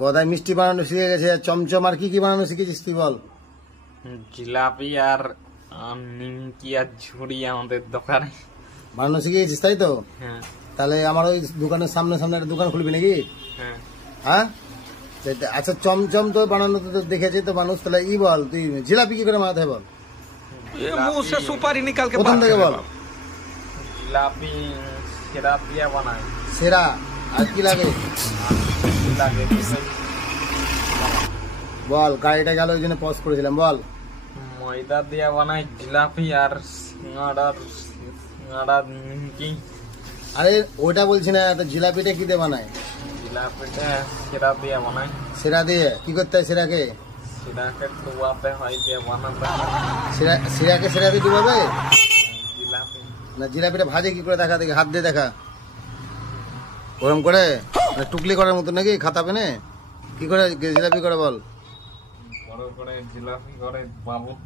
গদাই মিষ্টি বানানো শিখে গেছে, চমচম আর কি কি বানানো শিখেছিস তুই বল? জিলাপি আর নিমকি আর ঝুড়ি আমাদের দোকানে বানানো শিখে গেছিস, তাই তো? হ্যাঁ তাহলে আমার ওই দোকানের সামনে সামনে একটা দোকান খুলবি নাকি? হ্যাঁ। হ্যাঁ আচ্ছা, চমচম তো বানানো তো দেখেছি তো মানুষ, তাহলে বল তুই জিলাপি কি করে বানাতে হয় বল? मुंह से सुपारी निकाल के প্রথম बात থেকে करे বল। बाप। জিলাপি সেরা দিয়ে বানায়। সেরা আর কি লাগে লাগে বল? গাড়িটা গেল ওই জন্য পজ করেছিলাম, বল। ময়দা দিয়ে বানায় জিলাপি আর সিঙ্গাড়া নিমকি। আরে ওইটা বলছি না, তো জিলাপিটা কি দিয়ে বানায়? জিলাপিটা সেরা দিয়ে বানায়। সেরা দিয়ে কি করতে হয়? সেরাকে সেরাকে ডুবাতে হয় দিয়ে বানাতে হয়। সেরাকে সেরা দিয়ে ডুবাবে জিলাপি না? জিলাপিটা ভাজে কি করে দেখা দেখি, হাত দিয়ে দেখা ওরম করে, টুকলি করার মতো নাকি খাতা পেনে? কি করে জিলাপি করে বল? বড় করে জিলাপি করে বাবুর